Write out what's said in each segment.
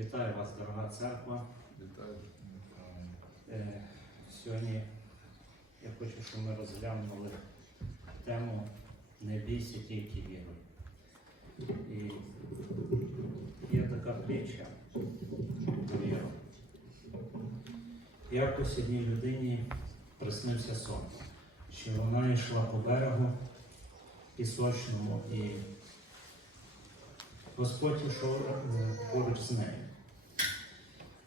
Вітаю вас, дорога церква. Вітаю. Е, Сьогодні я хочу, щоб ми розглянули тему Не бійся, тільки віруй. І є така притча віру. Якось одній людині приснився сон, що вона йшла по берегу пісочному і Господь йшов е, поруч з нею.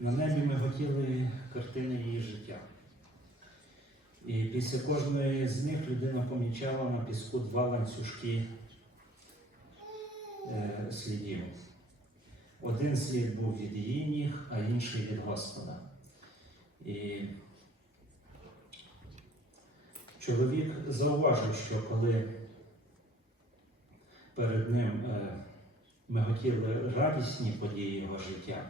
На небі ми хотіли картини її життя. І після кожної з них людина помічала на піску два ланцюжки е, слідів. Один слід був від її ніг, а інший від Господа. І чоловік зауважив, що коли перед ним е, ми хотіли радісні події його життя,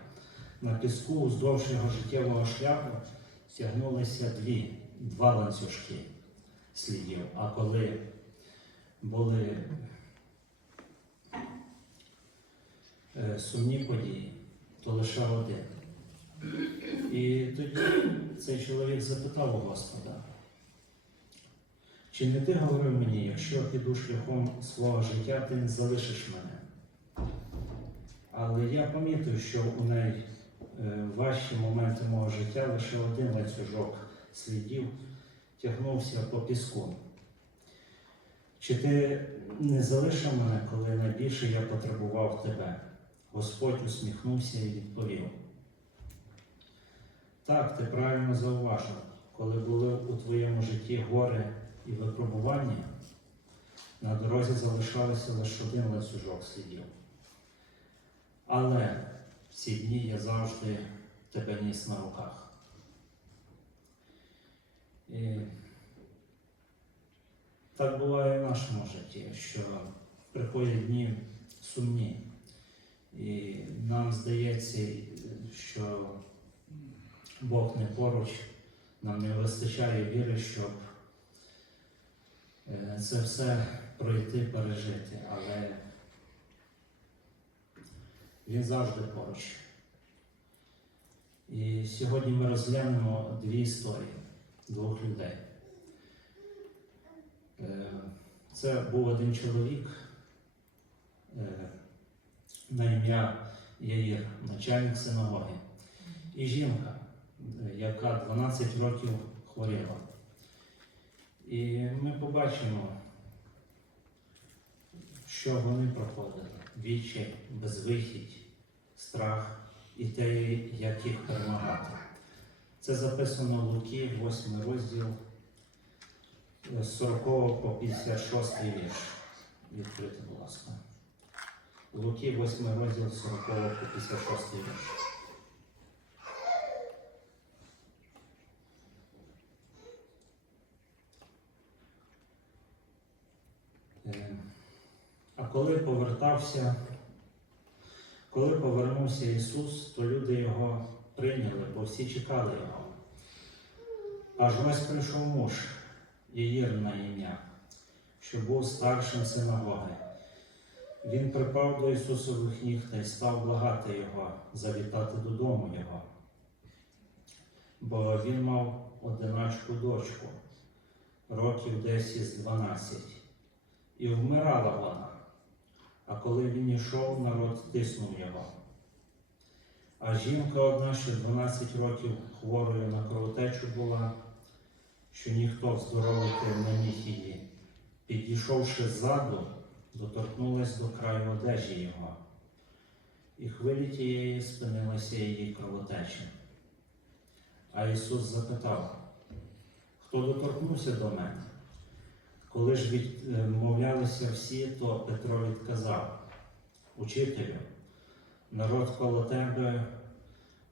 на піску уздовж його життєвого шляху стягнулися дві, два ланцюжки слідів. А коли були е, сумні події, то лише один. І тоді цей чоловік запитав у Господа, чи не ти говорив мені, якщо я піду шляхом свого життя, ти не залишиш мене? Але я помітив, що у неї важчі моменти мого життя лише один ланцюжок слідів тягнувся по піску. Чи ти не залишив мене, коли найбільше я потребував тебе? Господь усміхнувся і відповів. Так, ти правильно зауважив, коли були у твоєму житті горе і випробування, на дорозі залишалося лише один ланцюжок слідів. Але в ці дні я завжди тебе ніс на руках. І так буває в нашому житті, що приходять дні сумні, і нам здається, що Бог не поруч, нам не вистачає віри, щоб е, це все пройти, пережити. Але він завжди поруч. І сьогодні ми розглянемо дві історії двох людей. Е, Це був один чоловік е, на ім'я Яїр, начальник синагоги, і жінка, яка 12 років хворіла. І ми побачимо, що вони проходили. Відчай, безвихідь, страх і те, як їх перемагати. Це записано в Луки, 8 розділ е, з 40 по 56 вірш. Відкрити, будь ласка. Луки, 8 розділ 40 по 56 вірш. Е, А коли повертався, коли повернувся Ісус, то люди його прийняли, бо всі чекали його. Аж ось прийшов муж, Єїр на ім'я, що був старшим синагоги. Він припав до Ісусових ніг та й став благати Його, завітати додому Його. Бо він мав одиначку дочку, років десь із 12, і вмирала вона. А коли він йшов, народ тиснув його. А жінка одна, що 12 років хворою на кровотечу була, що ніхто вздоровити не міг її. Підійшовши ззаду, доторкнулась до краю одежі його, і хвилі тієї спинилася її кровотеча. А Ісус запитав, хто доторкнувся до мене? Коли ж відмовлялися всі, то Петро відказав, Учителю, народ коло тебе,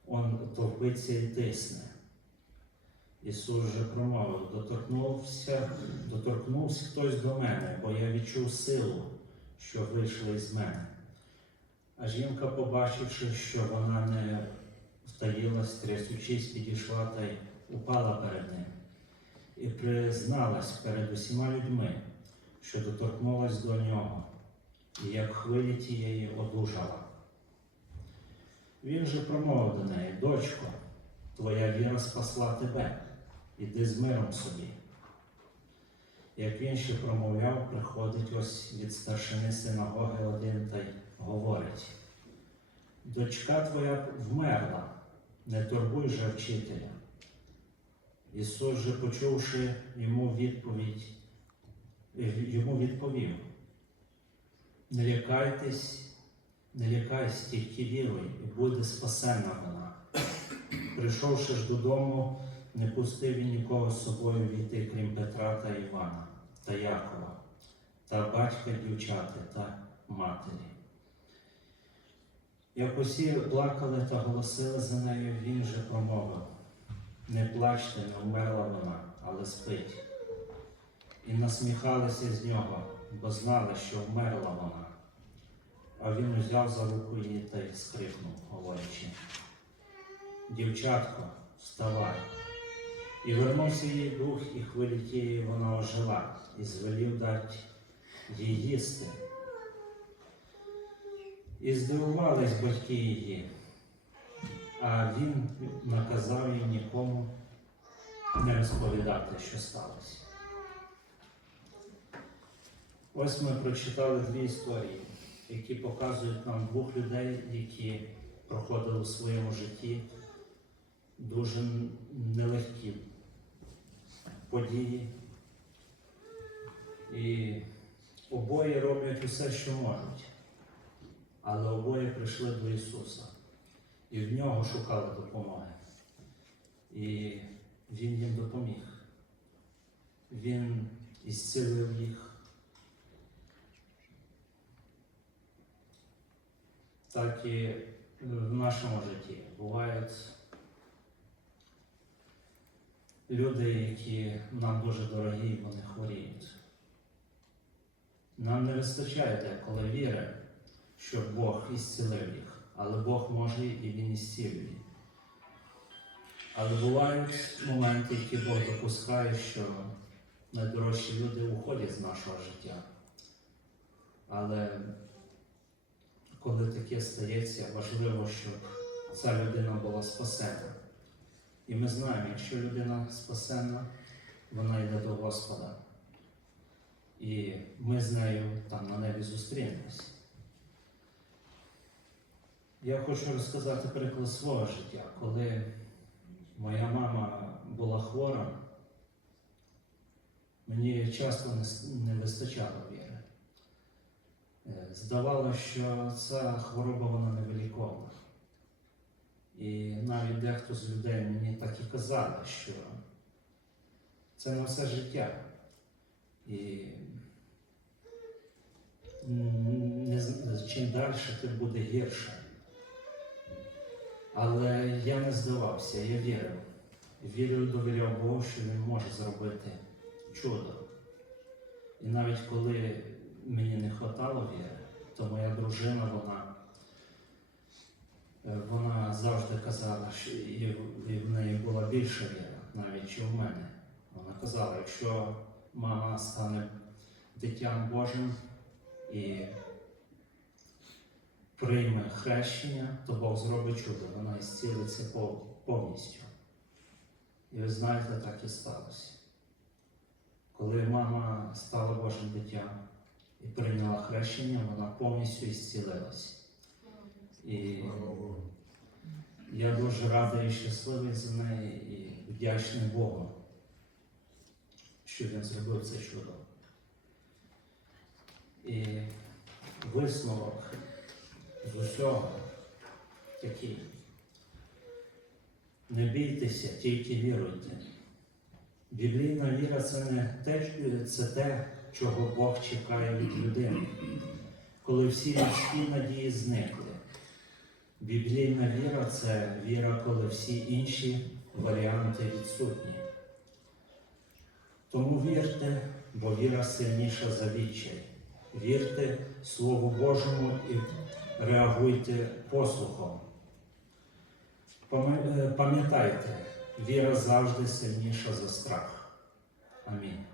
он товпиться і тисне. Ісус же промовив, доторкнувся, доторкнувся хтось до мене, бо я відчув силу, що вийшла із мене. А жінка, побачивши, що вона не втаїлась, трясучись, підійшла та й упала перед ним і призналась перед усіма людьми, що доторкнулась до нього, і як хвилі тієї одужала. Він же промовив до неї, дочко, твоя віра спасла тебе, іди з миром собі. Як він ще промовляв, приходить ось від старшини синагоги один та й говорить: Дочка твоя вмерла, не турбуй же вчителя. Ісус же, почувши йому відповідь, йому відповів: Не лякайтесь, не лякайся, тільки віруй, і буде спасена вона. Прийшовши ж додому, не пустив він нікого з собою війти, крім Петра та Івана та Якова, та батька дівчати та матері. Як усі плакали та голосили за нею, він же промовив: Не плачте, не вмерла вона, але спить. І насміхалися з нього, бо знали, що вмерла вона. А він узяв за руку її та й скрикнув, говорячи. Дівчатко, вставай. І вернувся їй дух, і хвилі тієї вона ожила, і звелів дати їй їсти. І здивувались батьки її, а він наказав їй нікому не розповідати, що сталося. Ось ми прочитали дві історії, які показують нам двох людей, які проходили у своєму житті дуже нелегкі події. І обоє роблять усе, що можуть, але обоє прийшли до Ісуса і в нього шукали допомоги. І Він їм допоміг. Він ісцілив їх. Так і в нашому житті бувають люди, які нам дуже дорогі, вони хворіють. Нам не вистачає деколи віри, що Бог ісцілив їх, але Бог може і Він ісцілює. Але бувають моменти, які Бог допускає, що найдорожчі люди уходять з нашого життя. Але коли таке стається, важливо, щоб ця людина була спасена. І ми знаємо, якщо людина спасена, вона йде до Господа. І ми з нею там на небі зустрінемось. Я хочу розказати приклад свого життя, коли моя мама була хвора, мені часто не, вистачало віри. Е, Здавалося, що ця хвороба вона невиліковна. І навіть дехто з людей мені так і казали, що це на все життя. І чим далі, тим буде гірше. Але я не здавався, я вірив. Вірив, довіряв Богу, що Він може зробити чудо. І навіть коли мені не вистачало віри, то моя дружина, вона, е, вона завжди казала, що і в- неї була більша віра, навіть чи в мене. Вона казала, якщо мама стане дитям Божим і прийме хрещення, то Бог зробить чудо, вона ісцілиться пов- повністю. І ви знаєте, так і сталося. Коли мама стала Божим дитям і прийняла хрещення, вона повністю ісцілилась. І я дуже радий і щасливий за неї і вдячний Богу, що він зробив це чудо. І висновок з усього такий. Не бійтеся, тільки віруйте. Біблійна віра це не те, це те, чого Бог чекає від людини, коли всі людські надії зникли. Біблійна віра це віра, коли всі інші варіанти відсутні. Тому вірте, бо віра сильніша за відчай. Вірте Слову Божому і реагуйте послухом. Е, Пам'ятайте, віра завжди сильніша за страх. Амінь.